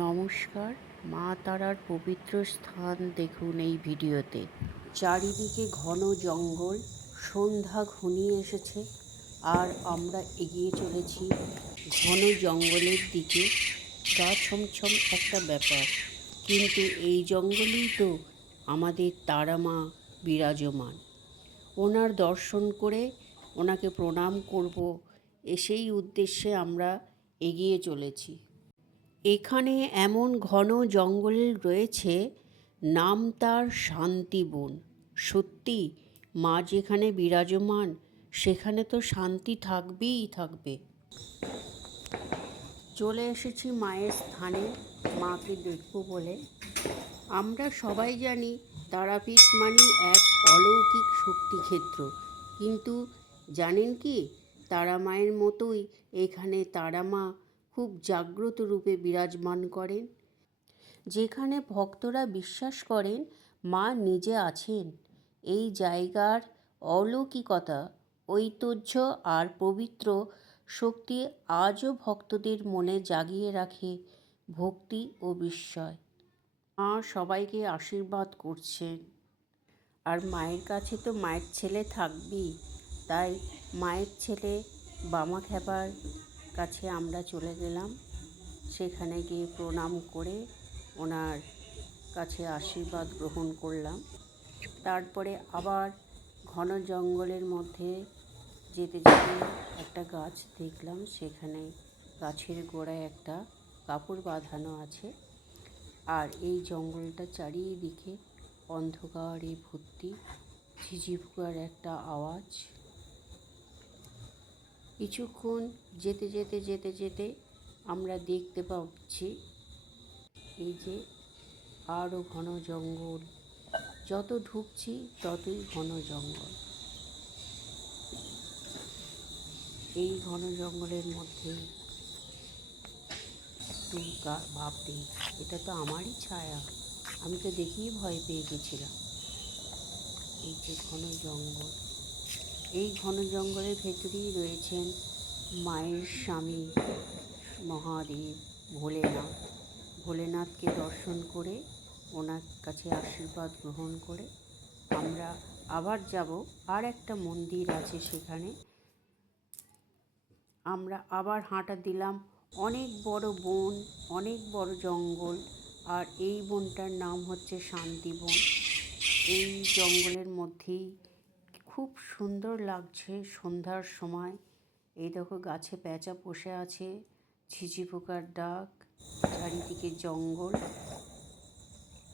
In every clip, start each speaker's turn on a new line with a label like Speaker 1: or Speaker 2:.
Speaker 1: নমস্কার, মা তারার পবিত্র স্থান দেখুন এই ভিডিওতে। চারিদিকে ঘন জঙ্গল, সন্ধ্যা ঘনিয়ে এসেছে, আর আমরা এগিয়ে চলেছি ঘন জঙ্গলের দিকে। গা ছমছম একটা ব্যাপার, কিন্তু এই জঙ্গলেই তো আমাদের তারা মা বিরাজমান। ওনার দর্শন করে ওনাকে প্রণাম করব সেই উদ্দেশ্যে আমরা এগিয়ে চলেছি। এখানে এমন ঘন জঙ্গল রয়েছে, নাম তার শান্তিবন সত্যি, মা যেখানে বিরাজমান, সেখানে তো শান্তি থাকবেই থাকবে। চলে এসেছি মায়ের স্থানে, মাকে দেখব বলে। আমরা সবাই জানি তারাপীঠ মানে এক অলৌকিক শক্তিক্ষেত্র। কিন্তু জানেন কি, তারা মায়ের মতোই এখানে তারা মা খুব জাগ্রত রূপে বিরাজমান করেন। যেখানে ভক্তরা বিশ্বাস করেন, মা নিজে আছেন। এই জায়গার অলৌকিকতা, ঐতিহ্য আর পবিত্র শক্তি আজও ভক্তদের মনে জাগিয়ে রাখে ভক্তি ও বিস্ময়। মা সবাইকে আশীর্বাদ করছেন। আর মায়ের কাছে তো মায়ের ছেলে থাকবেই, তাই মায়ের ছেলে বামা খেপার কাছে আমরা চলে গেলাম। সেখানে গিয়ে প্রণাম করে ওনার কাছে আশীর্বাদ গ্রহণ করলাম। তারপরে আবার ঘন জঙ্গলের মধ্যে যেতে যেতে একটা গাছ দেখলাম। সেখানে গাছের গোড়ায় একটা কাপড় বাঁধানো আছে। আর এই জঙ্গলটা চারিদিকে অন্ধকারে ভর্তি ঝিঝিপোকার একটা আওয়াজ। কিছুক্ষণ যেতে যেতে যেতে যেতে আমরা দেখতে পাচ্ছি এই যে আরও ঘন জঙ্গল। যত ঢুকছি ততই ঘন জঙ্গল। এই ঘন জঙ্গলের মধ্যে ভাবতে এটা তো আমারই ছায়া। আমি তো দেখেই ভয় পেয়ে গেছিলাম। এই যে ঘন জঙ্গল। এই ঘন জঙ্গলের ভেতরেই রয়েছেন মায়ের স্বামী মহাদেব ভোলেনাথ। ভোলেনাথকে দর্শন করে, ওনার কাছে আশীর্বাদ গ্রহণ করে, আমরা আবার যাব, আর একটা মন্দির আছে সেখানে। আমরা আবার হাঁটা দিলাম অনেক বড় বন, অনেক বড় জঙ্গল, আর এই বনটার নাম হচ্ছে শান্তিবন এই জঙ্গলের মধ্যেই খুব সুন্দর লাগছে সন্ধ্যার সময়। এই দেখো গাছে পেঁচা বসে আছে, ঝিঝি পোকার ডাক, চারিদিকে জঙ্গল।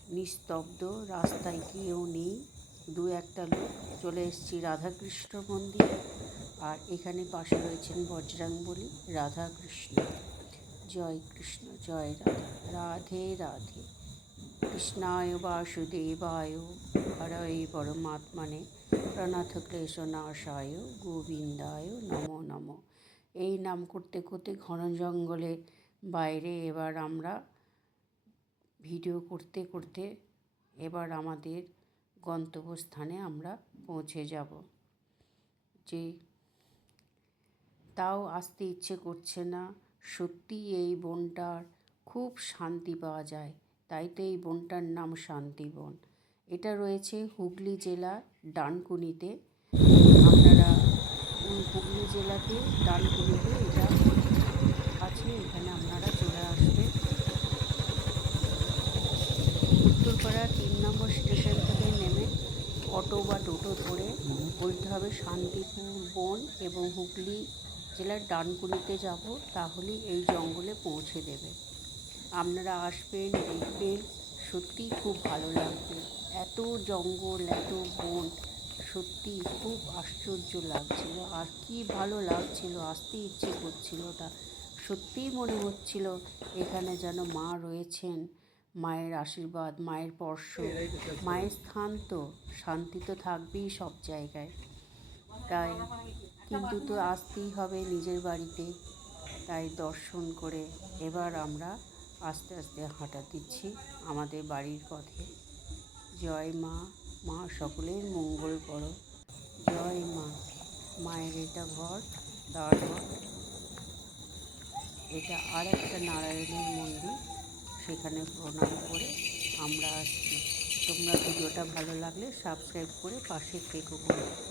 Speaker 1: নিস্তব্ধ, রাস্তায় কেউ নেই। দু একটা লোক চলে এসেছি রাধাকৃষ্ণ মন্দির আর এখানে পাশে রয়েছেন বজরাঙ্গবলী রাধাকৃষ্ণ। জয় কৃষ্ণ, জয় রাধা, রাধে রাধে। কৃষ্ণায় বাসুদেবায় হরয়ে পরমাত্মনে প্রণাথ ক্লেশ নাশায় গোবিন্দায় নমো নমো। এই নাম করতে করতে ঘন জঙ্গলের বাইরে এবার আমরা ভিডিও করতে করতে এবার আমাদের গন্তব্যস্থানে আমরা পৌঁছে যাব। যে তাও আসতে ইচ্ছে করছে না সত্যি এই বনটার খুব শান্তি পাওয়া যায়। তাই তো এই বনটার নাম শান্তিবন এটা রয়েছে হুগলি জেলা ডানকুনিতে। আপনারা হুগলি জেলাতে ডানকুনিতে এটা আছে, এখানে আপনারা চলে আসবেন। উত্তরপাড়া তিন নম্বর স্টেশন থেকে নেমে অটো বা টোটো ধরে বলতে হবে শান্তিপুর বন এবং হুগলি জেলার ডানকুনিতে যাব, তাহলেই এই জঙ্গলে পৌঁছে দেবে। আপনারা আসবেন, দেখবেন, সত্যিই খুব ভালো লাগবে। এত জঙ্গল, এত বন সত্যি খুব আশ্চর্য লাগছিল। আর কি ভালো লাগছিল আসতে ইচ্ছে করছিল ওটা। সত্যিই মনে হচ্ছিল এখানে যেন মা রয়েছেন, মায়ের আশীর্বাদ, মায়ের স্পর্শ। মায়ের স্থান তো, শান্তি তো থাকবেই সব জায়গায়। তাই কিন্তু তো আসতেই হবে নিজের বাড়িতে। তাই দর্শন করে এবার আমরা আস্তে আস্তে হাঁটা দিচ্ছি আমাদের বাড়ির পথে। জয় মা মা সকলের মঙ্গল করো। জয় মা, মায়ের এটা ঘর তারপর এটা আর একটা নারায়ণের মন্দির, সেখানে প্রণাম করে আমরা আসছি। তোমরা ভিডিওটা ভালো লাগলে সাবস্ক্রাইব করে পাশে থেকো বন্ধু।